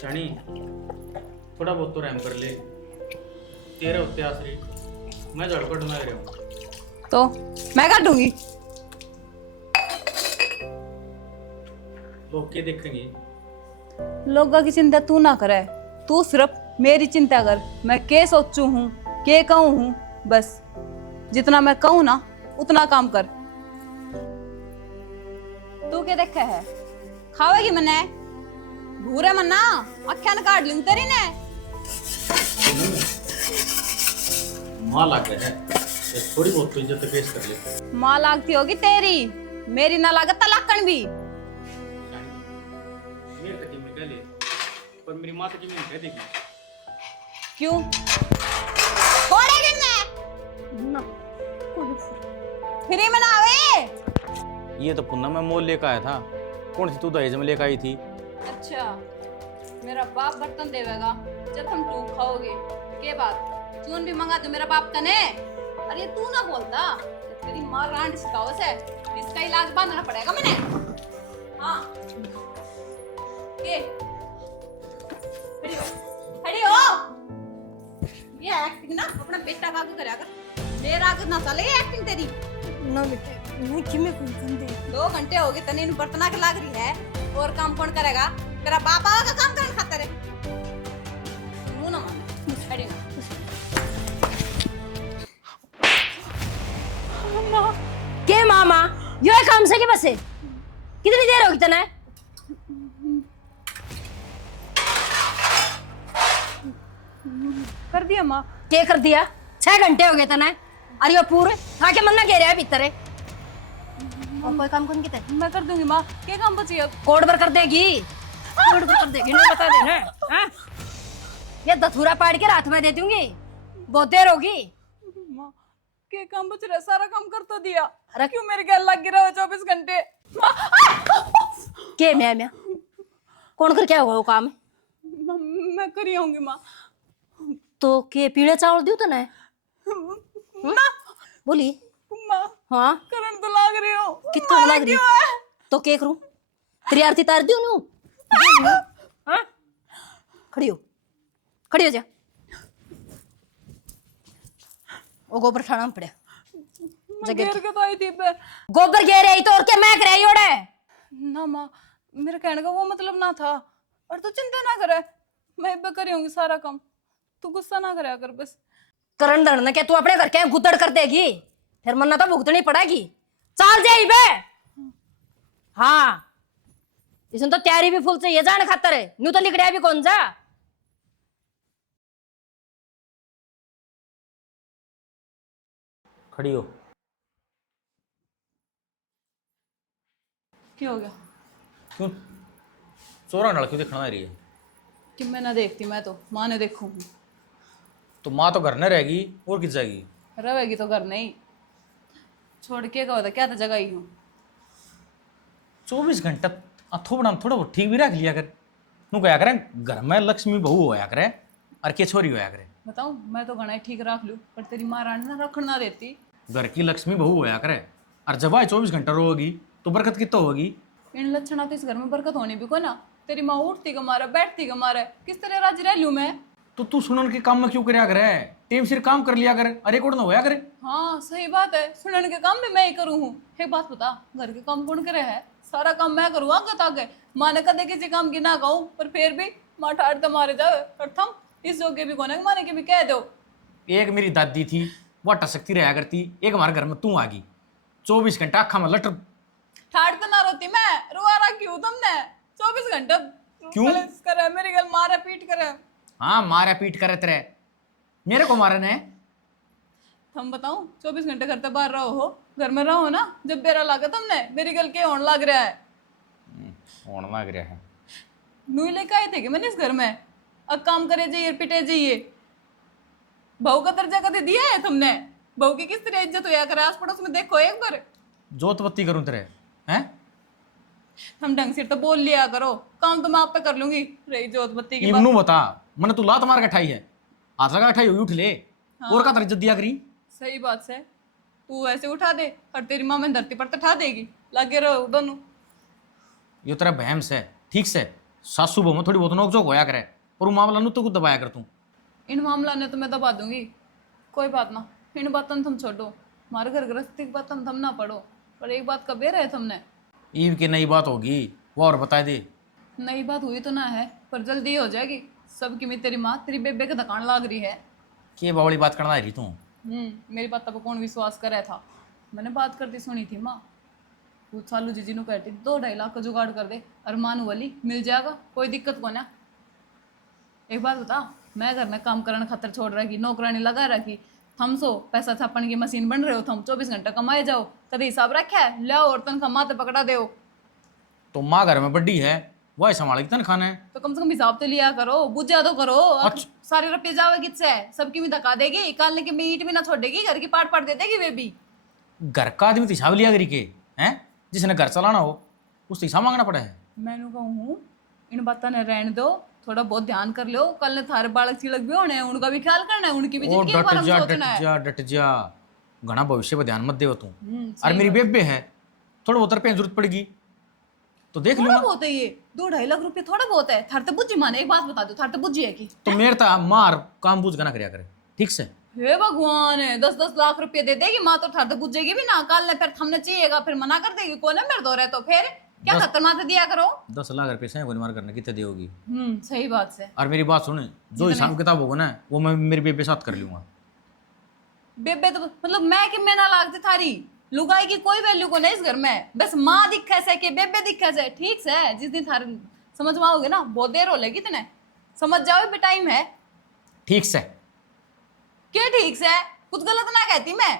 रानी थोड़ा बहुत तो रहम कर ले। तेरे होते आसरी मैं जड़ कटना रहा हूँ। तो मैं कर दूंगी। लोग क्या देखेंगे? लोगों की चिंता तू ना करे, तू सिर्फ मेरी चिंता कर। मैं के सोचू हूँ, के कहूँ हूँ, बस जितना मैं कहूँ ना उतना काम कर। तू क्या देखा है? खावेगी मने भूरे मन्ना अख्या न काट लूं तेरी ने। माँ लग गया है, ये थोड़ी बहुत तो इज्जत पेश कर ले। माँ लागती होगी तेरी, मेरी ना लागत तलाकन भी। मेरे तक ही कह ले, पर मेरी माँ तक ही कह देगी। क्यों छोड़ेगी मैं ना? फ्री में ना आवे। ये तो पुन्ना मैं मोल लेकर आया था। कौन सी तू दहेज में लेकर आई थी? अच्छा, मेरा बाप बर्तन देवेगा जब तुम टूक खाओगे। के बात चून भी मंगा दो मेरा बाप कने। अरे तू ना बोलता, तेरी माँ रांड सिखाओ से इसका इलाज बांधना पड़ेगा मैंने। हाँ के खड़ी हो, खड़ी हो। ये एक्टिंग ना अपना बेटा का करेगा कर, मेरा आगे ना चले ये एक्टिंग तेरी ना बेटे मैं किमें कोई कंदे 2 घंटे हो गए तने इन बर्तना के लाग रही है। और काम कौन करेगा? तेरा बाप आएगा काम करने खातिर। मुंह ना मार, खड़ी हो। के मामा यो है काम से के बसे कितनी देर होगी तने? कर दिया माँ। के कर दिया? 6 घंटे हो गए तने। अरे यो पूरे खा के मन ना कह रहा है भीतर है। और कोई काम कौन किते मैं कर दूंगी माँ, क्या काम बची है? कोड पर कर देगी, कोड पर कर देगी नहीं बता देना। हां ये दथुरा पाड़ के रात में दे दूंगी, बहुत देर होगी। माँ क्या काम बच रहा है? सारा काम कर तो दिया। अरे क्यों मेरे गैल लग गिरा हो 24 घंटे? माँ, के मैं कौन कर क्या हुआ वो काम? मैं करी होंगी माँ। तो के पीले चावल दियो तने? ना बोली माँ, हां करंट तो लाग रही हो। कितना मारा लग रही क्यों है? तो के करूं? तेरी आरती तार दियो नु। हां खड़ी हो जा। ओ गोबर ठाणा में पड़े मैं घेर के तो आई थी पे। गोबर घेर आई तो और क्या मैं करे ओड़े? ना माँ, मेरे कहने का वो मतलब ना था। और तू चिंता ना करे, मैं इब्बे करी होंगी सारा काम। तू गुस्सा ना करे कर बस। करण धरण के तू अपने घर के गुदड़ कर देगी, फिर मन्ना तो भुगतनी पड़ेगी। चल जाई बे। हाँ इसमें तो तैयारी भी फुल चाहिए जाने खातर है, न्यू तो लिखड़िया भी कौन जा। खड़ी हो। क्या हो गया? क्यों चोरा नल क्यों देखना रही है? कि मैं ना देखती, मैं तो माँ ने देखूँ। तो माँ तो घर न रहेगी और किस जाएगी? रहेगी तो घर नहीं छोड़ के कहो था क्या था जगह ही हूँ। 24 घंटा थोड़ा थोड़ा बहुत ठीक भी रख लिया कर। नू क्या करें घर में लक्ष्मी बहू होया करे और के छोरी होया करे। बताऊँ मैं तो घना ही ठीक रख लूँ, पर तेरी माँ रानी ना रखना ना देती। घर की लक्ष्मी बहू होया करे और जब आए 24 घंटा रोगी तो बरकत कितना होगी? इन लक्षणों तो इस घर में बरकत होनी भी को ना। तेरी माँ उठती का मारा बैठती का मारा, किस तरह राजी रह लूँ मैं? तो तू सुनन के काम में क्यों करया करे? टेम सिर काम कर लिया कर, अरे कोड ना होया करे। हाँ सही बात है, सुनने के काम भी मैं ही करूँ हूँ। एक बात बता, घर के काम कौन करे है? सारा काम मैं करूँ आगे ताके। माँ ने कदे किसी काम की ना कहूँ, पर फिर भी माँ ठाट तो मारे जावे। और थम इस जोगे भी कोने माने के भी कह दो। एक मेरी दादी थी वह टसकती रहा करती, एक हमारे घर में तू आ गई 24 घंटा अखा में लटर। ठाट तो ना रोती मैं, रुआ रखी हूँ तुमने 24 घंटे। क्यों? कलेश करे मेरी गल, मारे पीट करे। हाँ मारा पीट करे तेरे, मेरे को मारे ने। हम बताऊं 24 घंटे घर से बाहर रहो हो, घर में रहो ना। जब बेरा लागा तुमने मेरी गल के होने लग रहा है। होने लग रहा है। नूई लेके आए थे कि मैंने इस घर में, अब काम करे जाइए पिटे जाइए। बहू का दर्जा कभी दिया है तुमने? बहू की किस तरह इज्जत होया करे आस पड़ोस में, देखो एक बार। जोत बत्ती करूं तेरे हैं? हम ढंग से तो बोल लिया करो, काम तो मैं आप पे कर लूंगी। रही जोत बत्ती की बात। इवनू बता मैंने तू लात मार के ठाई है, हाथ लगा ठाई होगी उठ ले। और का तेरी इज्जत दिया करी? सही बात से तू ऐसे उठा दे और तेरी माँ में धरती पर तो ठा देगी। लगे रहो दोनों। यो तेरा बहम से ठीक से सासू बहु में थोड़ी बहुत नोक झोंक होया करे और वो मामला नु तो कुछ दबाया कर तू। इन मामला ने तो मैं दबा दूंगी, कोई बात ना। इन बातों तुम छोड़ो, हमारे घर गृहस्थी की बातों तुम ना पढ़ो। पर एक बात कबे रहे तुमने, ईव की नई बात होगी वो और बता दे। नई बात हुई तो ना है, पर जल्दी हो जाएगी। सबकी मैं तेरी माँ तेरी बेबे के दुकान लाग रही है। के बावली बात करना रही तू। मेरी बात तब कौन विश्वास करे था। मैंने बात करती सुनी थी माँ, वो सालू जीजी नु कहती 2-2.5 लाख का जुगाड़ कर दे, अरमान वाली मिल जाएगा, कोई दिक्कत को ना। एक बात बता, मैं घर में काम करने खातर छोड़ रखी, नौकरानी लगा रखी, हम सो पैसा छापन की मशीन बन रहे हो, तुम 24 घंटा कमाए जाओ, कभी हिसाब रखा है ले और तनखा माते पकड़ा दे। तो माँ घर में बड्डी है, वह संभालेगी तनखा ने। तो कम से कम हिसाब तो लिया करो, बुझा तो करो। अच्छा। सारे रुपये जावे किससे, सबकी भी धक्का देगी, कालने की मीट भी ना छोड़ेगी, घर की पाट पाट दे देगी वे भी। घर का आदमी तो हिसाब लिया करी के हैं, जिसने घर चलाना हो उससे हिसाब मांगना पड़ा है। मैंने कहूँ इन बातों ने रहने दो, थोड़ा बहुत ध्यान कर लो, कल ने थारे बालक चिलक भी होने हैं, उनका भी ख्याल करना है, उनकी भी ओ जिंदगी के बारे में सोचना है। डट जा घना भविष्य पर ध्यान मत देव तू। सही और मेरी बेबे है, थोड़ा बहुत रुपये जरूरत पड़ेगी तो देख थोड़ा लूंगा। बहुत है ये, 2-2.5 लाख रुपए थोड़ा बहुत है। थार तो बुद्धि माने, एक बात बता दो, थार तो बुद्धि है कि तो मेरे ता मार काम बूझ ना करया करे, ठीक से। हे भगवान है, 10-10 लाख रुपए दे देगी माँ तो थार तो बुझेगी भी ना, कल ने फिर हमने चाहिएगा फिर मना कर देगी, कौन है मेरे दो रहे तो फिर क्या खतर माते दिया करो। 10 लाख रुपये से मार करने कितने देगी। सही बात से। और मेरी बात सुन, जो हिसाब किताब होगा ना वो मैं मेरी बेबे साथ कर लूंगा। बेबे तो मतलब मैं कि मैं ना लागती थारी लुगाई की कोई वैल्यू को नहीं इस घर में, बस माँ दिखे से कि बेबे दिखे से, ठीक से। जिस दिन थारे समझ में आओगे ना बहुत देर हो लेगी तेने, समझ जाओ बे टाइम है। ठीक से। क्या ठीक से, कुछ गलत ना कहती मैं।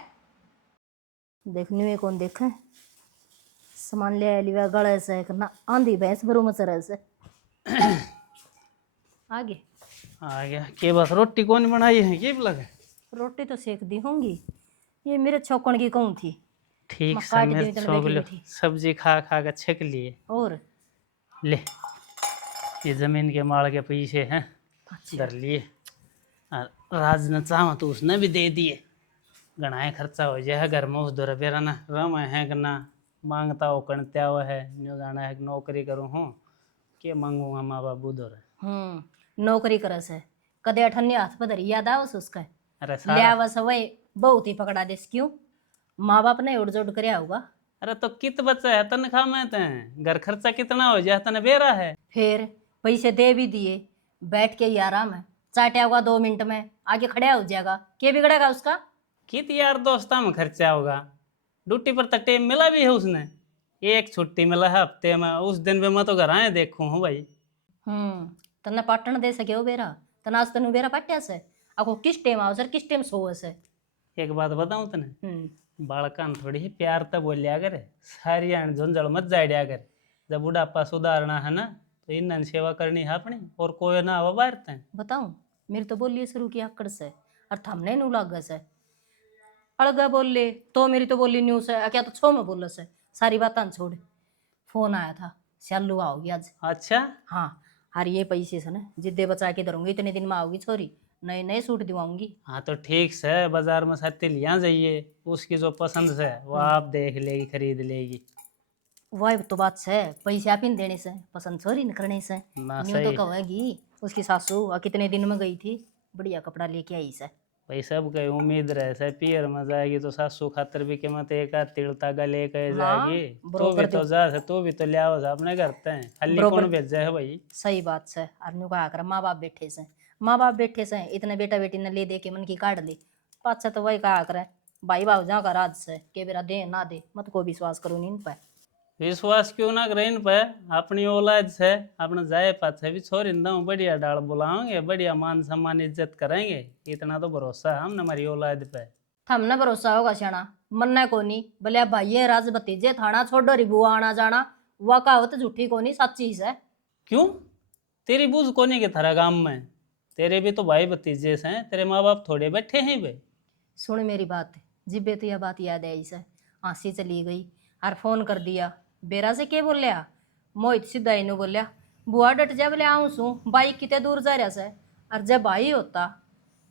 देखने में कौन देखे सामान ले लिया गले से करना आंधी भैंस भरो मचर से आगे आ गया। के बस रोटी कौन बनाई है ये लगे। रोटी तो सेक दी होंगी, ये मेरे छौकण की कहूँ थी। ठीक मैं से काट मैं दी तो छोक बैठी लो, बैठी। सब्जी खा खा के छक लिए। और ले ये जमीन के माल के पैसे हैं, अच्छा। धर लिए। और राज ने चाह तो उसने भी दे दिए, गणाए खर्चा हो जाए घर में। उस दौर बेरा ना रम है करना मांगता हो कणत्या हुआ है, न्यू जाना है नौकरी करूँ हूँ के मांगूंगा माँ बाबू दौर। नौकरी करे से कदे अठन्नी हाथ पर धरी याद आवस उसका अरे ले सारा आवस वही बहुत ही पकड़ा देस क्यों माँ बाप ने उड़ जोड़ कर होगा। अरे तो कित बच्चा है तनख्वाह में तय घर खर्चा कितना हो जाए तने बेरा है। फिर पैसे दे भी दिए, बैठ के ही आराम है, चाटे होगा 2 मिनट में आगे खड़ा हो जाएगा, क्या बिगड़ेगा उसका। कित यार दोस्ता में खर्चा होगा, ड्यूटी पर तो टाइम मिला भी है उसने, एक छुट्टी मिला है हफ्ते में, उस दिन भी मैं तो घर आए देखूँ हूँ भाई। तन्ने पाटन दे सके हो बेरा तना आज तनु बेरा पाट्या से आपको किस टाइम आओ सर किस टाइम सो से। एक बात बताऊँ तने, बालकान थोड़ी ही प्यार तो बोलिया करे, सारी आन झुंझड़ मत जाड्या कर। जब बुढ़ापा सुधारना है ना तो इन सेवा करनी है अपनी, और कोई ना आवा बाहर तय। बताऊं मेरी तो बोलिए शुरू की आकड़ से और थमने नु लाग से अलग बोले तो मेरी तो बोली न्यू से क्या तो छो में बोल से सारी बातें छोड़। फोन आया था शालू आओगी आज। अच्छा हाँ और ये पैसे से ना जिद्दे बचा के धरूंगी, इतने दिन में आओगी छोरी, नए नए सूट दिवाऊंगी। हाँ तो ठीक से बाजार में साथी लिया जाइए, उसकी जो पसंद से वो आप देख लेगी खरीद लेगी। वही तो बात है, पैसे आप ही देने से पसंद छोरी न करने से ना न्यू तो सही कहेगी उसकी सासू और कितने दिन में गई थी बढ़िया कपड़ा लेके आई से। भाई सब कहीं उम्मीद रहे से पियर में जाएगी तो सासू खातर भी कीमत एक आध तिल तागा लेकर जाएगी, तो भी तो जा से तो भी तो ले आओ अपने करते हैं, खाली कौन भेजा है भाई। सही बात है। और न्यू कहा कर माँ बाप बैठे से इतने बेटा बेटी ने ले दे के मन की काट ली पाछा तो वही कहा करे भाई भाव जा का राज से के बेरा दे ना दे मत को विश्वास करो नहीं पे। विश्वास क्यों ना करें इन पे, अपनी औलाद से अपने जाए पाछे भी छोड़ इंदा बढ़िया डाल बुलाओगे, बढ़िया मान सम्मान इज्जत करेंगे, इतना तो भरोसा है हमने हमारी औलाद पे। थमने भरोसा होगा श्याणा मन्ना कोनी भले भाई राज भतीजे थाना छोड़ो रिबू आना जाना वह कहावत झूठी कोनी सच्ची है। क्यों तेरी बूझ कोनी के थारा गांव में, तेरे भी तो भाई भतीजे हैं, तेरे माँ बाप थोड़े बैठे हैं भाई। सुन मेरी बात, जिब्बे तो यह बात याद आई से आंसी चली गई और फोन कर दिया बेरा से के बोल लिया मोहित सीधा इनू बोलिया बुआ डट जा बोले आऊँ सू बाइक कितने दूर जा रहा से। और जब भाई होता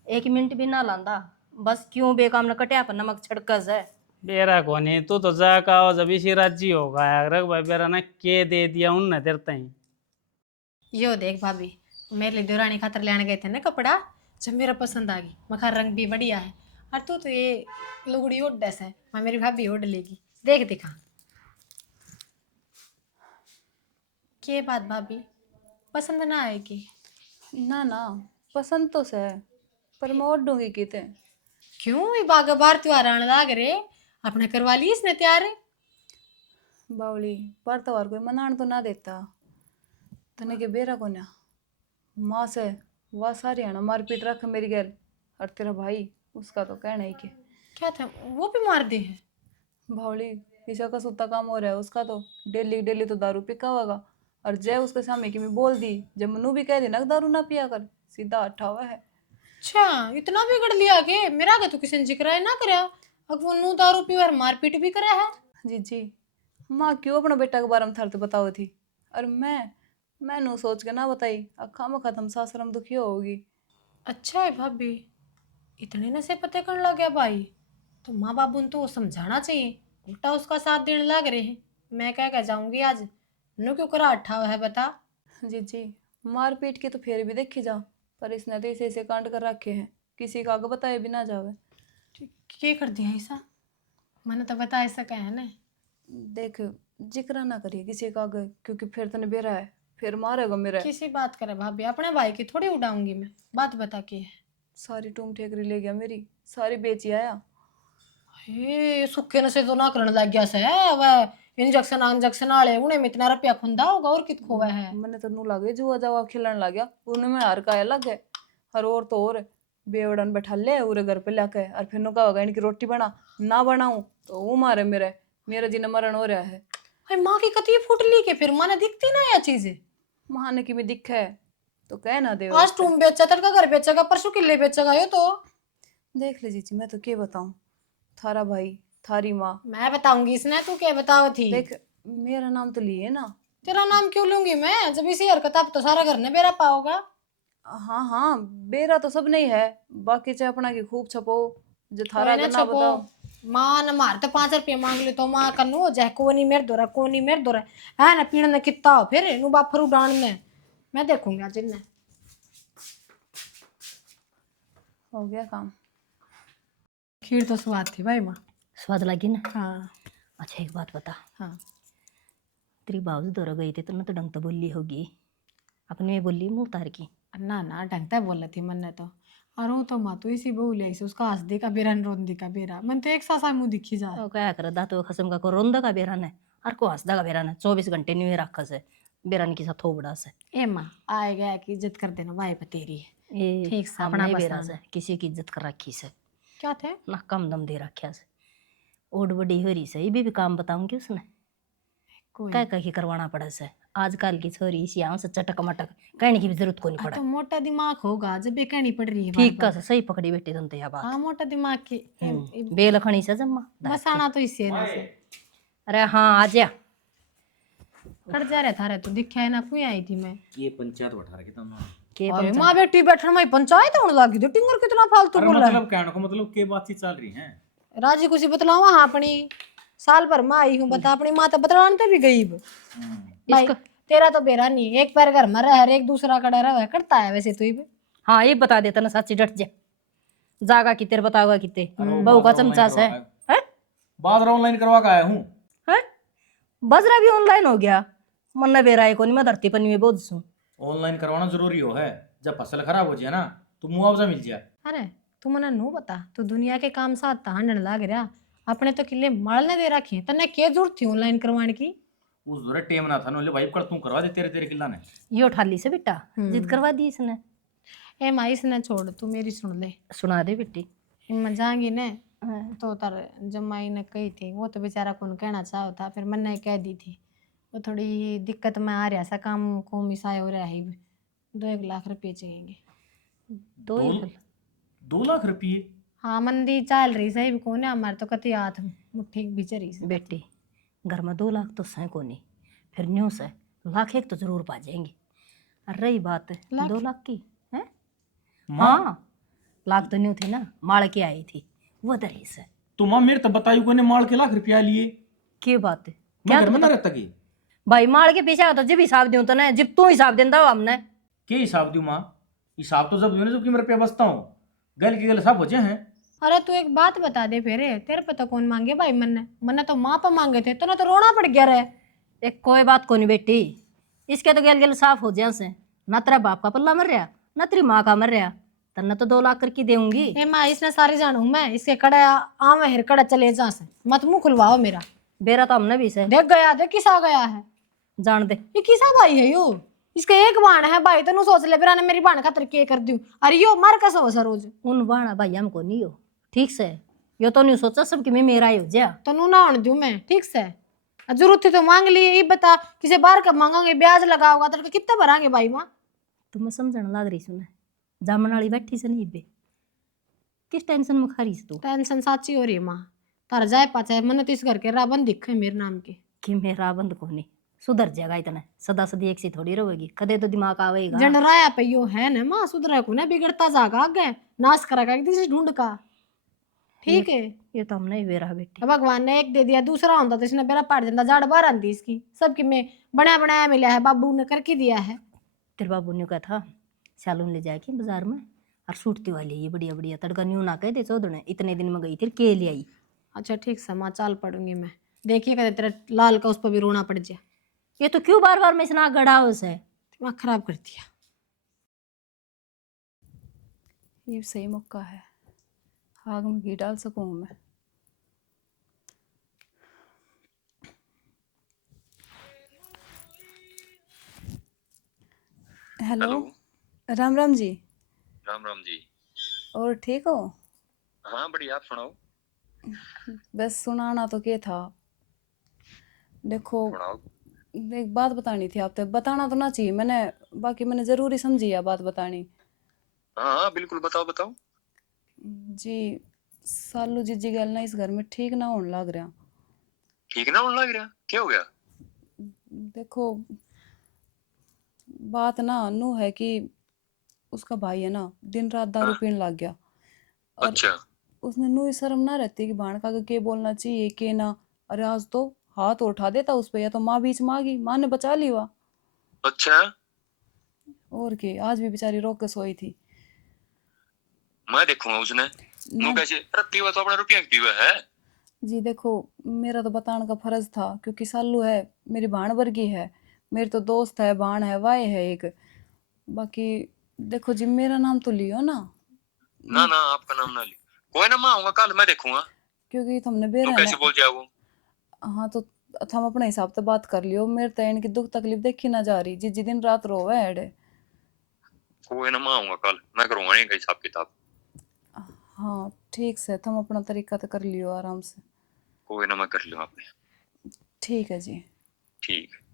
1 मिनट भी ना लांदा, बस क्यों बेकाम न कटिया पर नमक छड़कस है। बेरा कोनी तू तो जा का जब इसी राजी होगा यार भाई बेरा ना के दे दिया उनने तेरे तई। यो देख भाभी, मेरे लिए देवरानी खातर लेने गए थे ना कपड़ा, जब मेरा पसंद आ गई, मखा रंग भी बढ़िया है। और तू तो ये लुगड़ी ओढ़ दस है, मैं मेरी भाभी ओढ़ लेगी। देख दिखा के बात भाभी, पसंद ना आएगी? ना ना, पसंद तो से है, पर मैं ओढ़ दूंगी किते। क्यों, ये बागा बार त्योहार आने लाग रे, अपने करवा ली इसने तैयार है? बावली पर त्योहार कोई मनान तो ना देता, तने के बेरा को ना माँ से वह सारी आना मारपीट रख मेरी गैल। और तेरा भाई उसका तो कहना ही के। क्या था, वो भी मार दे है? भावली ईशा का सुत्ता काम हो रहा है उसका, तो डेली डेली तो दारू पिका होगा। और जय उसके सामने की मैं बोल दी, जब मनु भी कह दी ना कि दारू ना पिया कर, सीधा अट्ठा हुआ है। अच्छा, इतना बिगड़ लिया के? मेरा आगे तो किसी ने जिक्र है ना करया, अब वो नू दारू पी और मारपीट भी करा है। जी जी, माँ क्यों अपना बेटा के बारे में थार तो बताओ थी, और मैं नू सोच के ना बताई, अखा में खत्म सासरम दुखी होगी। अच्छा है भाभी, इतने नशे पते करने लग गया भाई, तो माँ बाबू ने तो वो समझाना चाहिए, उल्टा उसका साथ देने लग रहे हैं। मैं क्या जाऊंगी आज, नो क्यों करा अट्ठा हुआ है बता। जी जी, मारपीट की तो फिर भी देखी जा, पर इसने तो ऐसे ऐसे कांड कर रखे हैं, किसी का आगे बताए भी ना जावे। क्या कर दिया ऐसा? मैंने तो बता ऐसा क्या है ना। देख, जिक्र ना करिए किसी का आगे, क्योंकि फिर तने बेरा है, फिर मारेगा मेरा। किसी बात करे भाभी, अपने भाई की थोड़ी उड़ाऊंगी मैं, बात बता के है। सारी टूम ठेकरी ले गया मेरी, सारी बेची आया। हे सुखे नशे तो ना करने लग गया से वह, इंजेक्शन आले उन्हें में इतना रुपया खुंदा होगा और कित खोवा है। मैंने तो नू लागे जुआ जावा खिलाने लग गया, उन्हें में हार का अलग है। हर और तो और बेवड़न बैठा ले उरे घर पे लाके, और फिर नु का होगा इनकी रोटी बना ना बनाऊं तो वो मारे मेरे, मेरा जीना मरण हो रहा है। भाई माँ की कती फूट ली के, फिर माने दिखती ना यह चीजें। महाने की में दिख है तो कह ना दे। आज तुम बेचा, तड़का घर बेचेगा, परसों किले बेचेगा यो तो। देख लीजिए जी, मैं तो क्या बताऊं, थारा भाई थारी माँ। मैं बताऊंगी इसने, तू क्या बताओ थी? देख, मेरा नाम तो लिए ना। तेरा नाम क्यों लूंगी मैं, जब इसी हरकत आप तो सारा घर ने बेरा पाओगा। हाँ हाँ, बेरा तो सब नहीं है, बाकी चाहे अपना की खूब छपो, जो थारा कोई ना गन्ना छपो, बताओ। माँ न मार तो 5 रुपये मांग ले तो माँ कन्नू हो जाए, कोनी मेर दोरा कोनी मेर दोरा है ना, पीण ने कितना हो फिर नु बाफर उड़ान ने। मैं देखूंगी आज इन्हें। हो गया काम। खीर तो स्वाद थी भाई माँ। स्वाद लगी ना? हाँ अच्छा एक बात बता, हाँ। तेरी बाबू दौरा गई थी तो ना तो ढंग तो बोली होगी, अपने में बोली मुँह उतार की। ना ना ढंगता बोल रही थी मन ने तो, और वो तो माँ तो इसी बहू ले से उसका हंस दे का बेरा रोन दे का बेरा, मन तो एक सा मुंह दिखी जा। तो क्या कर दातो खसम का को रोंदा का बेरा ने, और को हंसदा का बेरा ने, 24 घंटे नहीं रखा से बेरान की साथ थोबड़ा से। ए माँ आए गया की इज्जत कर देना भाई तेरी है। ये ठीक से अपना अपना बेरा बसाना। से किसी की इज्जत कर रखी से, क्या थे? ना कम दम दे रखा से। ओड बड़ी हो रही से, ये भी काम बताऊंगी उसने कोई क्या कहीं करवाना पड़े से। आजकल की छोरी इसी आम से चटक मटक कहने की भी जरूरत को नहीं तो पड़े। मोटा दिमाग होगा जब कहनी पड़ रही है ठीक बार-बार। का सही पकड़ी बेटी तुम तो यह बात। हाँ मोटा दिमाग की बेलखनी से जम्मा बसाना तो इससे ना से अरे हाँ आ जा। कर जा रहे थारे तो दिखा है ना, कोई आई थी मैं। ये पंचायत बैठा रखी तुम के अरे माँ बेटी बैठन में पंचायत होने लगी तो टिंगर कितना फालतू बोल रहा है। मतलब कहने को मतलब के बातचीत चल रही है। राजी कुछ बतलावा हाँ अपनी, साल भर में आई हूँ बता, अपनी माँ तो बतलाने तो भी गई भाई। तेरा तो बेरा नहीं, एक पैर घर में रह एक दूसरा कड़ा रह करता है वैसे तू भी। हाँ ये बता देता ना सच्ची डट जा, जागा कि तेरे बताओगा किते बहू का चमचा से है। बात ऑनलाइन करवा के आया हूँ। हैं? बजरा भी ऑनलाइन हो गया, मन बेरा है कोनी मैं धरती पनी में बोझ सू। ऑनलाइन करवाना जरूरी हो है, जब फसल खराब हो जाए ना तो मुआवजा मिल जाए। अरे तू मना नू बता, तू दुनिया के काम साथ तांडन लाग रहा, अपने तो किले मड़ने दे रखी, तन्ने क्या जरूरत थी ऑनलाइन करवाने की? उस दौरे टेम ना था नोले भाई कर तू करवा दे तेरे तेरे किला ने। ये उठा ली से बेटा, जिद करवा दी इसने। ए माँ इसने छोड़, तू मेरी सुन ले। सुना दे बेटी। इनमें जाएंगी ने तो तार जमाई ने कही थी, वो तो बेचारा कौन कहना चाहो था, फिर मैंने कह दी थी वो थोड़ी दिक्कत में आ रहा सा, काम को मिसाए हो रहा है, 2-1 लाख रुपये चाहिए। 2 लाख रुपये? हाँ मंदी चल रही सही भी कौन है, हमारे तो कति हाथ मुट्ठी बिच रही से। बेटी घर में 2 लाख तो सै को नहीं, फिर न्यू से लाख एक तो जरूर पा जाएंगे। और रही बात 2 लाख की है, हाँ लाख तो न्यू थी ना, माल के आई थी वो दरी से। तो माँ मेरे तो बताई को ने माल के लाख रुपया लिए। क्या बात है, मैं घर में ना रहता की। भाई मार के पीछे तो जब हिसाब दूं तो ना जब तू हिसाब देंदा हो हमने के हिसाब दूं माँ? हिसाब तो जब दूं ना जबकि मेरे पे बसता हूँ। गल की गल सब बचे हैं। अरे तू एक बात बता दे फिर, तेरे पे तो कौन मांगे भाई? मन्ने तो माँ पे मांगे थे, तो ना तो रोना पड़ गया रे। एक कोई बात को नहीं बेटी, इसके तो गेल गेल साफ हो जाए से। ना तेरा बाप का पल्ला मर रहा ना तेरी माँ का मर रहा, तन्ने तो 2 लाख करके देऊंगी। ए माँ इसने सारी जानू मैं, इसके कड़ा आवे हिर कड़ा चले जा से, मत मुंह खुलवाओ मेरा। बेरा तो हमने भी से देख गया, देख किसा गया है, जान दे। ये किसा भाई है यो? इसके एक बाण है भाई, तनु सोच ले फिर मेरी बाण खातर के कर दूं। अरे यो मर का सो रोज उन बाणा भाई हमको नहीं हो ठीक से, यो तो नहीं सोचा सब कि मैं मेरा ही हो जा। तनु ना होने दूं मैं, ठीक से? जरूरत थी तो मांग ली, ये बता किसी बार कब मांगोगे? ब्याज लगाओगा तो कितने भरांगे भाई माँ? तुम्हें समझने लग रही सुने, जामन वाली बैठी से नहीं बे, किस टेंशन में खा रही तू? टेंशन साची हो रही है माँ, तार जाए पाचा मन तो इस घर के रावण दिखे मेरे नाम के। कि मेरा बंद को नहीं सुधर जाएगा, इतना सदा सदी एक सी थोड़ी रहेगी, कदे तो दिमाग आवेगा। जंडराया पे यो है ना माँ, सुधरा को ना बिगड़ता जागा आगे, नाश करागा एक दिन ढूंढ का। ठीक है, ये तो हमने ही बेरा बेटी। अब भगवान ने एक दे दिया, दूसरा होता तो इसने बेरा पाड़ देता, जाड़ बार आंदी इसकी सबकी में बनाया बनाया मिला है, बाबू ने करके दिया है। तेरे बाबू ने कहा था सैलून ले जाके बाजार में और सूटती वाली ये बढ़िया बढ़िया तड़का न्यू ना कह दे चौधने, इतने दिन में गई थी के ले आई। अच्छा ठीक है माँ, चाल पड़ूंगी मैं, देखिए कदे तेरा लाल का उस पर भी रोना पड़ जाए। ये तो क्यों बार बार मैं इतना गड़ा उसे दिमाग खराब कर दिया। ये सही मौका है, आग में घी डाल सकूं मैं। हेलो, राम राम जी। राम राम जी। और ठीक हो? हाँ बढ़िया, आप सुनाओ। बस सुनाना तो क्या था, देखो सुनाओ। एक बात बतानी थी आपसे, बताना तो ना चाहिए मैंने, बाकी मैंने जरूरी समझी है बात बतानी। हाँ हाँ बिल्कुल, बताओ बताओ। जी सालू जीजी गल ना इस घर में ठीक ना होने लग रहा। ठीक ना होने लग रहा? क्या हो गया? देखो बात ना नू है कि उसका भाई है ना दिन रात दारू हाँ। पीने लग गया, और अच्छा उसने नू ही शर्म ना रहती कि भाण का के बोलना चाहिए के ना। अरे आज तो हाथ उठा देता उस पे, या तो माँ बीच में आ गई, माँ ने बचा लिया। अच्छा, और के आज भी बेचारी रोक के सोई थी। मैं देखूंगा उसने। ना नु कैसे? अरे पीवा तो अपना रुपया की पीवा है। जी देखो, मेरा तो बताने का फर्ज था, क्योंकि सालू है मेरी भाण वर्गी है, मेरी तो दोस्त है, भाण है, वाय है एक। बाकी देखो जी मेरा नाम तो लियो ना, ना ना आपका नाम ना ली। कोई ना, मैं आऊंगा कल, मैं देखूंगा। क्योंकि तुमने नु बेरा है कैसे ना। बोल जाओ वो? हाँ तो हम अपने हिसाब से बात कर लियो, मेरे तो इनकी दुख तकलीफ देखी ना जा रही, जी दिन रात रोवे है। कोई ना, मैं आऊंगा कल, मैं करूंगा नहीं हिसाब किताब। हाँ ठीक से, तुम अपना तरीका तो कर लियो आराम से। कोई ना, मैं कर लूंगा अपने। ठीक है जी। ठीक है।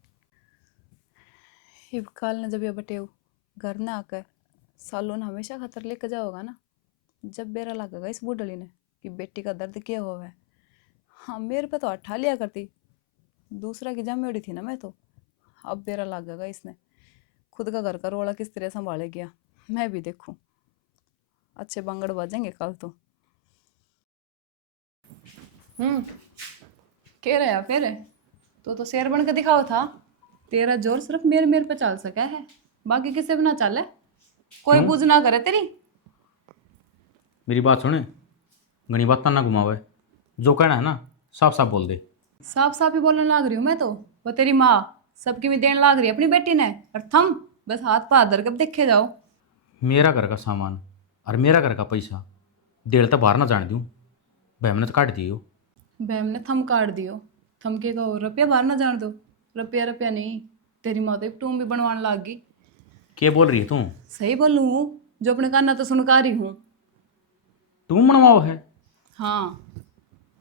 ये कल ने जब ये बटेऊ घर ना आकर सालू ने हमेशा खतर लेकर जाओगा ना, जब बेरा लगेगा इस बूढ़ली ने कि बेटी का दर्द क्या होवे। हाँ मेरे पे तो अठा लिया करती, दूसरा की जमेड़ी थी ना मैं तो, अब बेरा लगेगा इसने। खुद का घर का रोला किस तरह संभाले गया, मैं भी देखूं। अच्छे बंगड़ बजेंगे कल तो। कह रहा फिर तो शेर बन के दिखाओ था, तेरा जोर सिर्फ मेरे मेरे पे चल सका है, बाकी किसी पे ना चले, कोई क्यों? बुझ ना करे तेरी। मेरी बात सुने, घनी बात ना घुमावे, जो कहना है ना साफ साफ बोल दे। साफ साफ ही बोलने लाग रही हूँ मैं तो, वो तेरी माँ सबकी में देने लाग रही है अपनी बेटी ने, और थम बस हाथ पा धर कब देखे जाओ। मेरा घर का सामान और मेरा घर का पैसा डेढ़ तो बाहर ना जाने दूँ, भाई हमने तो काट दियो। बहम ने थम काट दियो, थम के कहो रुपया बाहर ना जान दो, रुपया रुपया नहीं, तेरी माँ तो एक टूम भी बनवाने लाग गई। क्या बोल रही है तू? सही बोलूँ हूँ, जो अपने काना तो सुनका रही हूँ। तू मनवाओ है? हाँ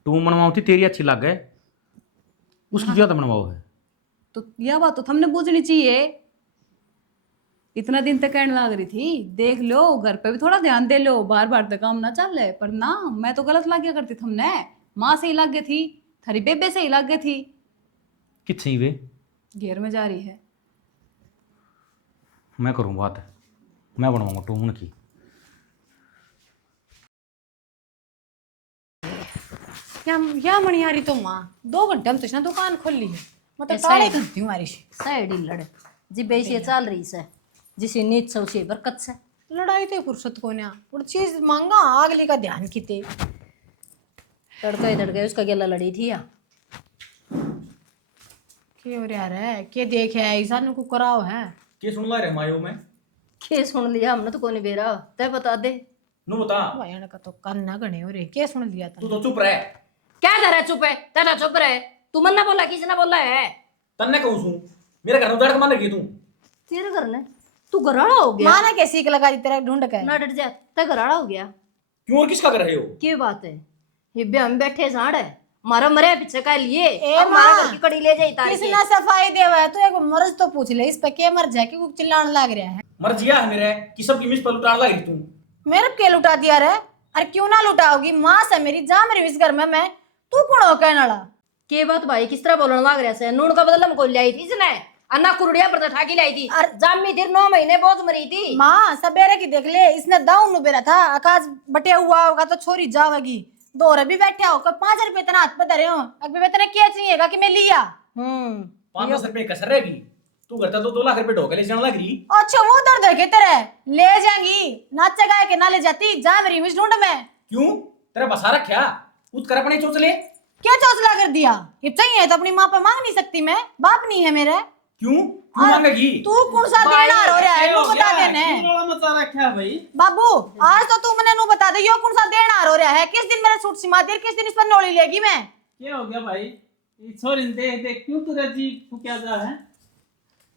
तू मनवाओ थी तेरी अच्छी लग गए, उसकी ज्यादा मनवाओ है। तो यह बात तो हमने बूझनी चाहिए, इतना दिन तक कहने लग रही थी देख लो घर पे भी थोड़ा ध्यान दे लो, बार बार तो काम ना चल रहे, पर ना मैं तो गलत लग गया करती थमने। माँ सही लग गई थी, थारी बेबे सही लग गई थी। कितनी वे? घेर में जा रही है। मैं करूँ बात, मैं बनवाऊंगा टूमन की। या मणियारी तो माँ 2 घंटे हम तो इसने दुकान खोल ली है, मैं तो ताड़े करती हूँ मारी साइड ही लड़ जी बेसी चल रही से जिसे नीच सौ से बरकत से लड़ाई तो फुर्सत को ना और चीज मांगा अगली का ध्यान कीते तड़के उसका गेला लड़ी थी या के हो रहा है के देखे है ऐसा नु को कराओ है के सुन ला रे मायो में के सुन लिया हमने तो कोई नहीं बेरा तय बता दे नु बता भाई का तो कान ना गणे हो रे के सुन लिया तू था तो चुप रह। क्या कर रहा है चुप है तेरा चुप रहे तू मन ना बोला किसी ने बोला है तन्ने कहूं सू मेरे घर में उधर मान रखी तू तेरे घर ने तू घराड़ा हो गया माना के सीख लगा दी तेरा ढूंढ के ना डट जा ते घराड़ा हो गया क्यों और किसका कर रहे हो? की बात है ये बे हम बैठे झाड़ है मारा मरे पीछे का लिए ए अब हमारा माँ, घर की कड़ी ले जाई तार किसी ना सफाई देवा तो एक मर्ज तो पूछ ले इस पे के मर जाए कि वो चिल्लाने लग रहा है मर जिया है मेरे कि सब की मिस पर लुटाने लगी तू। मेरे के लुटा दिया रे अरे क्यों ना लुटाओगी माँ से मेरी जा मेरी इस घर में मैं तू कौन हो कहने वाला के बात भाई किस तरह बोलने लग रहा है नून का बदला हमको लाई थी इसने अन्ना कुरुड़िया पर तो ठाकी लाई थी जामी थी 9 महीने बोझ मरी थी माँ सबेरे की देख ले इसने दाऊ नु बेरा था आकाश बटे हुआ होगा तो छोरी जावेगी 2 भी बैठा हो 5 रुपए इतना हाथ पे धरे हो अभी वेतन क्या चाहिएगा कि मैं लिया 5-10 रुपए कसर रहेगी तू करता तो 2 लाख रुपए ढोके ले जाने लग रही। अच्छा वो दर्द है के तेरे ले जाएंगी नाचे गाए के ना ले जाती जा मेरी मिस ढूंढ में क्यों तेरा बसा रखा उत कर अपने चोचले क्या चौचला कर दिया ये चाहिए तो अपनी माँ पे मांग नहीं सकती मैं बाप नहीं है मेरे क्यों क्यों मांगेगी? तू कौन सा देना हो रहा है वो बता देने मचा रखा भाई बाबू आज तो तू मैंने नु बता दे यो कौन सा देना हो रहा है किस दिन मेरा सूट सिमाती किस दिन इस पर नोली लेगी मैं क्या हो गया भाई ये छोरी देख देख क्यों तुरा जी तू क्या जा है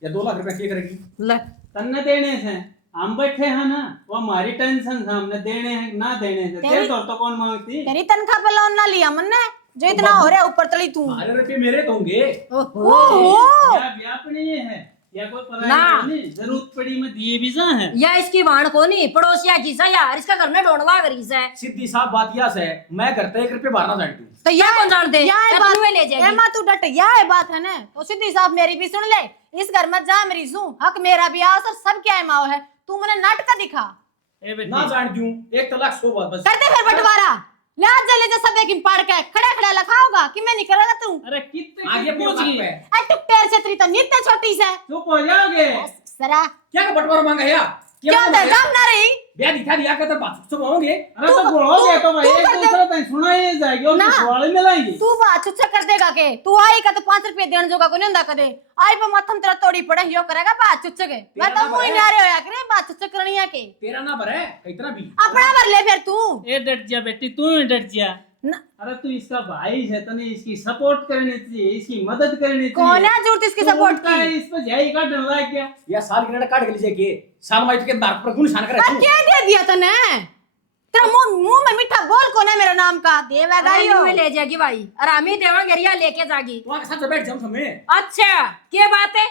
या 2 लाख रुपए क्या करेगी? ले तन्ने देने थे हम बैठे हैं ना वो हमारी टेंशन था हमने देने हैं ना देने थे तेरे तो कौन मांगती तेरी तनख्वाह पे लोन ना लिया मन्ने जो इतना हो रहा है ऊपर तली तू सारे रुपए मेरे तो होंगे। ओहो क्या व्यापनी है या कोई पराई ना। नहीं जरूरत पड़ी में दिए भी जा है या इसकी वाण को नहीं पड़ोसिया की सा यार इसका घर में ढोंडवा करी से सीधी साफ बात यह है मैं करते 1 रुपए भरना जानती हूँ। तो क्या कौन जानते या है क्या बात तुम्हें ले जाएगी? ए माँ तू डट या है बात है ना तो सीधी साफ मेरी भी सुन ले इस घर में जा मेरी सू हक मेरा भी आ सर सब क्या है माओ है तू मैंने नाटक दिखा ए बेटी ना जानती हूँ 1 लाख 100 बात बस। करते फिर बंटवारा ले आज ले जा सब एक पाड़ के खड़ा खड़ा लखाओगा कि मैं निकलेगा तू अरे कितने आगे पहुंच पहुंच गई गए ए तू पैर से तेरी तो नित्य छोटी से चुप हो जाओगे सरा क्या का बंटवारा मांगा है यार? क्या दे काम ना रही ब्याह दिखा दिया कर तो बात सब होंगे। अरे तो बोलोगे तो भाई एक दूसरे तक सुनाई जाएगी और ना। पिछवाड़े में लाएंगे तू बात चुच्चा कर देगा के तू आई का तो 5 रुपए देने जोगा को नहीं ਹੁੰਦਾ कदे आई पे माथम तेरा तोड़ी पड़े यो करेगा बात चुच्चे के मैं तो मुंह ही नारे होया करे बात चुच्चा करनी है के तेरा ना भरे इतना भी अपना भर ले फिर तू ए डट जा बेटी तू ही डट जा ना- अरे तू इसका भाई है तने इसकी सपोर्ट करनी चाहिए इसकी मदद करनी चाहिए कौन है जरूरत इसकी सपोर्ट की की इस पे जाई का डर रहा है क्या या साल की काट के लीजिए के साल माई के दांत पर गुण निशान करे पर क्या दे दिया तने तेरा मुंह में मीठा बोल कौन है मेरा नाम का देवा गाइयो में ले जाएगी भाई और हम ही देवा गरिया लेके जागी तू आके साथ बैठ जाऊं समय अच्छा क्या बात है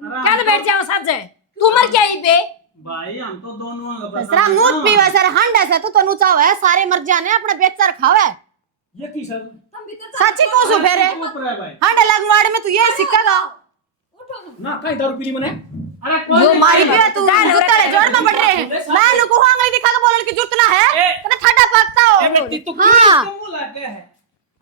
क्या तो बैठ जाओ साथ जाए तू मर क्या ही पे भाई हम तो दोनों का बता सरा देना। मूत पीवा सर हंड है तू तो नुचाव है सारे मर जाने अपने बेच सर खावे ये की सर सच्ची को सु फेरे चुप रह भाई हंड लगवाड़ में तू ये सिक्केगा ना कहीं दारू पीली मने अरे जो कौन मारी पे तू गुत्तड़े जोर में बढ़ रहे हैं मैं नुको आंगली दिखा के बोलने की जरूरत ना है तने ठंडा पकता हो ए बेटी तू क्यों हाँ। इसके मुंह लगे है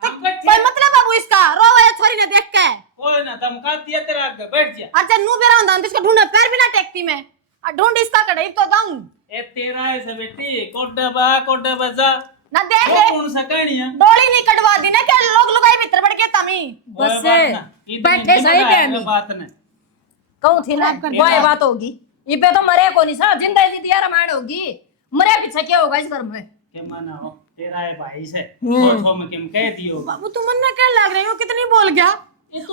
हम बैठे कोई मतलब बाबू इसका रोवे छोरी ने देख के कोई ना धमका दिया तेरा आगे बैठ जा अच्छा नू बेरा होंदा इसका ढूंढे पैर भी ना टेकती मैं आ ढूंढ इसका कड़े तो दंग ए तेरा है से बेटी कोड्डा बजा ना देख वो ले कौन सा कहनी है डोली नहीं कटवा दी ना के लोग लुगाई भीतर बढ़ के तमी बस कोई बात ना, इतनी बैठे हिम्मत सही पे है, हमी बात नहीं कहूँ थी ना वो ये बात होगी ये पे तो मरे को नहीं सा जिंदा जी दिया रामायण होगी मरे पीछे क्या होगा इस घर में के माना हो तेरा है भाई से थो में किम कह दियो बाबू तुम मन में क्या लग रही हो कितनी बोल गया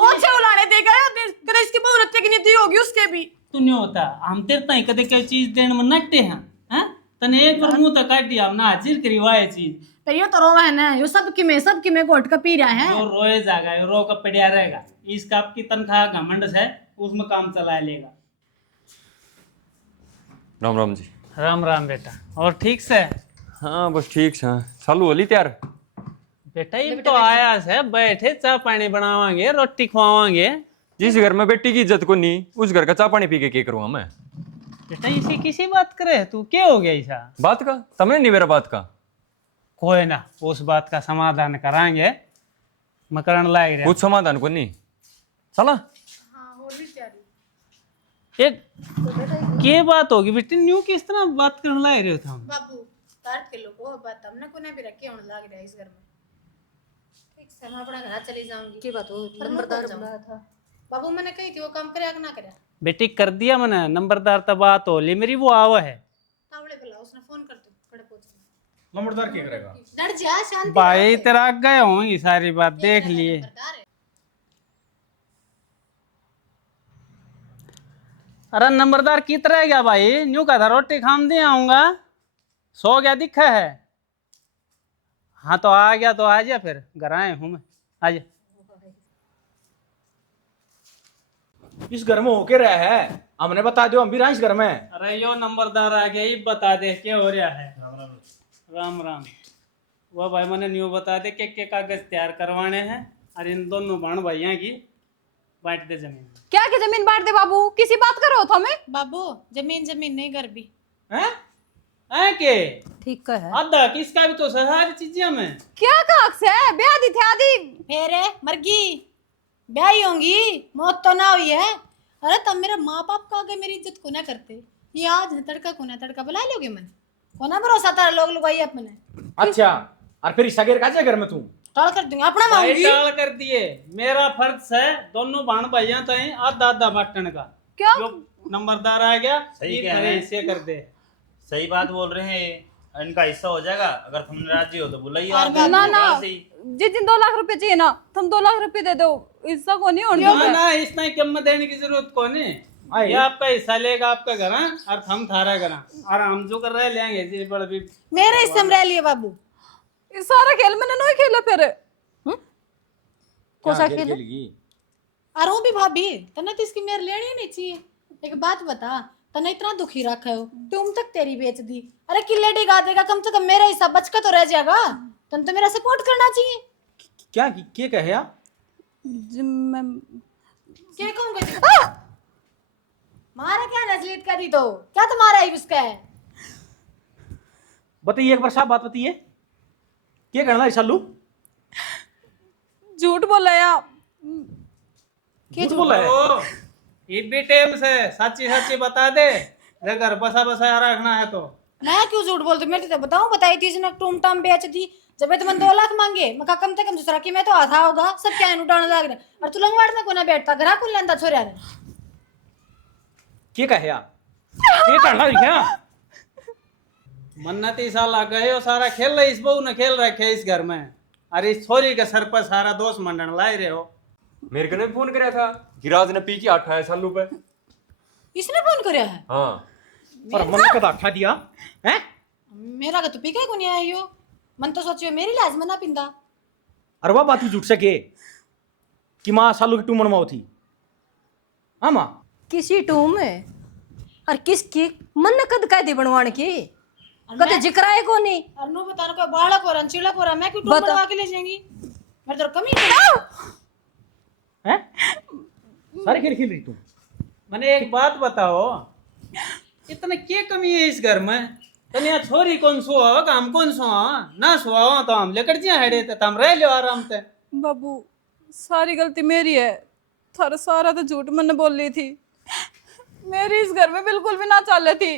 ओछे उलाने दे गए कदे इसकी बहु रत्ते की नीति होगी उसके भी तू नहीं होता हम तेरे ताई कदे कोई चीज देने में नट्टे हैं हैं तने एक बार मुंह तक काट दिया हमने हाजिर करी वाए चीज तो ये तो रोवा है ना ये सब की में घोट का पी रहा है जो रोए जाएगा ये रो का पड़िया रहेगा इसका आपकी तनख्वाह घमंड है उसमें काम चला लेगा राम राम जी। राम राम बेटा और ठीक से हाँ बस ठीक है चालू होली त्यार बेटा ये तो आया है बैठे चाय पानी बनावांगे रोटी खवावांगे जिस घर में बेटी की इज्जत को नहीं उस घर का चाय पानी पी के क्या करूँगा मैं। बेटा इसी किसी बात करे तू क्या हो गया ऐसा बात का तमने नहीं मेरा बात का कोई ना उस बात का समाधान करांगे मकरण लाग रहा कुछ समाधान को नहीं चला ये के बात होगी बेटी न्यू किस तरह बात करने लग रहे हो तुम बाबू तार के लोग वो बात हमने को ना भी रखे होने लग रहा है इस घर में। ठीक से मैं अपना घर चली जाऊंगी। की बात हो नंबरदार बुलाया था। बाबू मैंने कही थी वो काम करे कि ना करे। बेटी कर दिया मैंने नंबरदार तब बात हो ली मेरी वो आवा है तावड़े बुला उसने फोन कर दो कड़े पहुंच लंबड़दार क्या करेगा? डर जा शांति भाई तेरा गए होंगी सारी बात देख लिए। अरे नंबरदार की तरह गया भाई न्यू का था रोटी खाम दे आऊंगा सो गया दिखा है। हाँ तो आ गया तो आ जा फिर घर आए हूँ मैं आ जा। इस घर में होके रहा है हमने बता दो हम भी रहा इस घर में। अरे यो नंबरदार आ गया ही बता दे क्या हो रहा है। राम राम वो भाई मैंने न्यू बता दे के कागज तैयार करवाने हैं और इन दोनों बहन भैया की बांट दे जमीन। क्या की जमीन बांट दे बाबू किसी बात करो तो हमें। बाबू जमीन जमीन नहीं घर भी हैं? है के ठीक का है। आधा किसका भी तो सारी चीजें में क्या काक से ब्याह दी थे आदि। फिर मरगी ब्याही होंगी मौत तो ना हुई है। अरे तब मेरे माँ बाप का आगे मेरी इज्जत को ना करते ये आज तड़का को ना तड़का बुला लोगे मन को ना भरोसा था लोग लुगाई अपने। अच्छा और फिर ईसा गिर का जाए घर में तू टाल कर दूंगा अपना भाई मांगूंगी। टाल कर दिए मेरा फर्ज है दोनों बहन भैया तो आधा आधा बांटने का। क्या जो नंबरदार आ गया सही ये कह मेरे रहे हैं। हिस्से कर दे। सही बात बोल रहे हैं इनका हिस्सा हो जाएगा अगर तुमने राजी हो तो बुलाइए और आप बात- ना ना सही। जिन 2 लाख रुपए चाहिए ना तुम 2 लाख रुपए दे दो इसका को नहीं होने ना दोगे। ना इसमें कीमत देने की जरूरत कौन है। आए। ये आपका हिस्सा लेगा आपका घर और हम थारा घर और हम जो कर रहे हैं लेंगे जी बड़ा भी। मेरे हिस्से में रह लिए बाबू। ये सारा खेल मैंने नहीं खेला फिर। कोसा क्या खेल खेलेगी? और वो भी भाभी तने तो इसकी मेरे लेनी ही नहीं चाहिए। एक बात बता तने इतना दुखी रखा हो तुम तक तेरी बेच दी। अरे किले डिगा देगा कम से कम मेरा हिस्सा बच के तो रह जाएगा। तन तो मेरा सपोर्ट करना चाहिए। क्या कहे यार? क्या कहूँगा मारा क्या नजलीत का दी तो क्या तुम्हारा ही उसका है। बताइए एक बार साफ बात बताइए क्या करना है सालू? झूठ बोला या झूठ बोला है? ओ, ये भी टेम से सच्ची सच्ची बता दे जे घर बसा बसा रखना है तो। मैं क्यों झूठ बोलती मेरी तो बताऊं बताई थी इसने टूम टाम बेच दी जब ये तुमने 2 लाख मांगे मैं कहा कम से कम दूसरा की मैं तो आधा होगा सब क्या उठाने लग रहे और तू लंगवाड़ में कोना बैठता घरा को लेंदा छोरा ने। क्या कहे यार? क्या करना है क्या? मन्नती साल आ गए और सारा खेल रहे इस बहू ने खेल रखे इस घर में अरे इस छोरी के सर पर सारा दोष मंडन ला रहे हो। मेरे को ने फोन कराया था कि राज ने पी के 28 साल पे। इसने फोन करया है। हाँ और मन का दाखा दिया हैं? मेरा का तो पी के को नहीं आई हो मन तो सोचियो मेरी लाज मना पिंदा। और वह बात ही झूठ सके कि माँ सालू की टूमन माँ थी। हाँ माँ किसी टूम है और किसकी मन कद कैदी बनवाने की कदे जिक्र है को नहीं। और नो बता को बाड़ा को रंचीला को मैं क्यों टूम बता। बनवा के ले जाएंगी मेरे तो कमी हैं? सारे खेल खेल रही तू। मैंने एक बात बताओ इतने क्या कमी है इस घर में तने यहाँ छोरी कौन सुहा हम कौन सुहा ना सुहा तो हम लेकर जिया हेड़े तो हम रह लो आराम से। बाबू सारी गलती मेरी है थारा सारा तो झूठ मैंने बोल ली थी। मेरी इस घर में बिल्कुल भी ना चाले थी।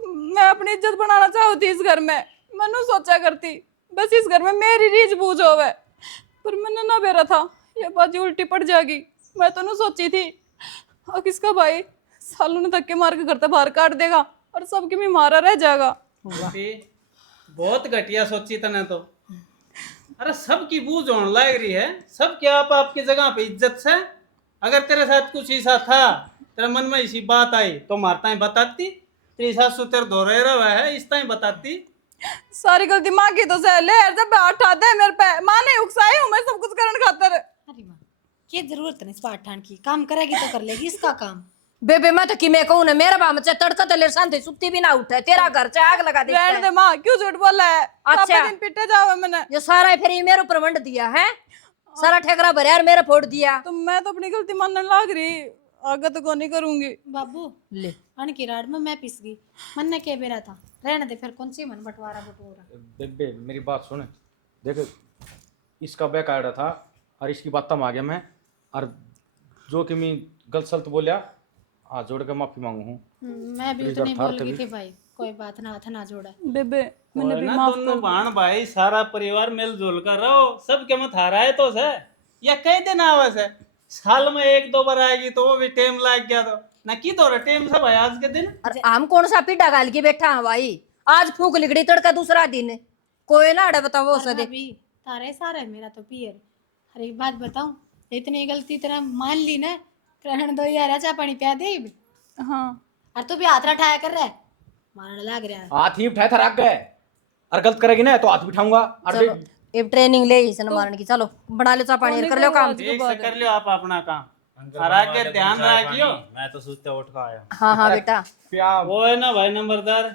मैं अपनी इज्जत बनाना चाहती इस घर में मैंने सोचा करती बस इस घर में मेरी रीझ बूझ होवे पर मैंने ना बेरा था ये बात जी उल्टी पड़ जाएगी। मैं तो नहीं सोची थी और किसका भाई सालू ने धक्के मार के घर से बाहर काट देगा और सबकी भी मारा रह जाएगा। बेटी, बहुत घटिया सोची तने तो। अरे सबकी बूझ होने लग रही है सब क्या आप आपकी जगह पे इज्जत से। अगर तेरे साथ कुछ ऐसा था तेरे मन में इसी बात आई तो मारता ही बताती तेरी सासू तेरे धो रहा है इस टाइम बताती। सारी गलती माँ की तो सह ले जब बैठा दे मेरे पे माँ ने उकसाई हूँ मैं सब कुछ करने खातर। अरे माँ क्या जरूरत है इस पाठान की काम करेगी तो कर लेगी इसका काम। बेबे मैं तो कि मैं कहूँ ना मेरा बाम से तड़का तले शांति सुत्ती भी ना उठे तेरा घर से आग लगा रहने दे। दे माँ क्यों झूठ बोला है। अच्छा। अच्छा दिन पिटे जावे मैंने ये सारा फिर ये मेरे ऊपर वंड दिया है सारा ठेकरा भरे और मेरे फोड़ दिया। तो मैं तो अपनी गलती मानने लग रही आगे तो नहीं करूंगी। बाबू ले अन की राड में मैं पिस गई मन ने क्या बेरा था रहने दे फिर कौन सी मन बंटवारा बटोरा। बेबे मेरी बात सुन देख इसका बैक आ रहा था और इसकी बात तम आ गया मैं और जो कि मैं गलत सलत बोलिया हाथ जोड़ के माफी मांगू हूँ। मैं भी प्लीज उतनी अर्थात बोल गई कभी- थी भाई, कोई बात ना, हाथ ना जोड़ा। बेबे मैंने और भी ना माफ दोनों कर बहन भाई सारा परिवार मिलजुल कर रहो, सब के मत हारा है तो से या कई दिन आवस है, साल में एक दो बार आएगी तो वो भी टाइम लग गया तो ना की तो टाइम सब है आज के दिन। अरे हम कौन सा पीढ़ा गाल के बैठा है भाई, आज फूक लिगड़ी तड़का दूसरा दिन है। कोई ना अड़े बताओ और उसे दे। भाभी तारे सारे मेरा तो पियर। अरे एक बात बताऊं, इतनी गलती तेरा मान ली ना, रहने दो यार, चाय पानी पिया दे। हाँ और तू भी हाथ उठाया कर रहा है, मारने लग रहा है। हाथ ही उठाया था रख गए, और गलत करेगी ना तो हाथ भी उठाऊंगा। और चलो अब ट्रेनिंग ले इसे मारने की, चलो बना लो चाय पानी, कर लो काम। ठीक से कर लियो आप अपना काम, और आगे ध्यान रखियो। मैं तो सोचते उठ का आया। हाँ हाँ बेटा, प्या वो है ना भाई नंबरदार,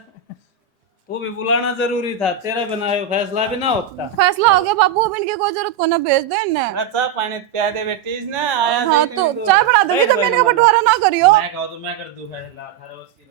वो भी बुलाना जरूरी था, तेरा बनाया फैसला भी ना होता। फैसला हो गया बाबू, अब इनकी कोई जरूरत को ना भेज दो इन्हें। अच्छा पानी पिया दे बेटी इसने आया हाँ देख तो नहीं चाय बना दूंगी, तो मैंने का बंटवारा ना करियो। मैं कहूँ तो मैं कर दूं फैसला, थारे उसकी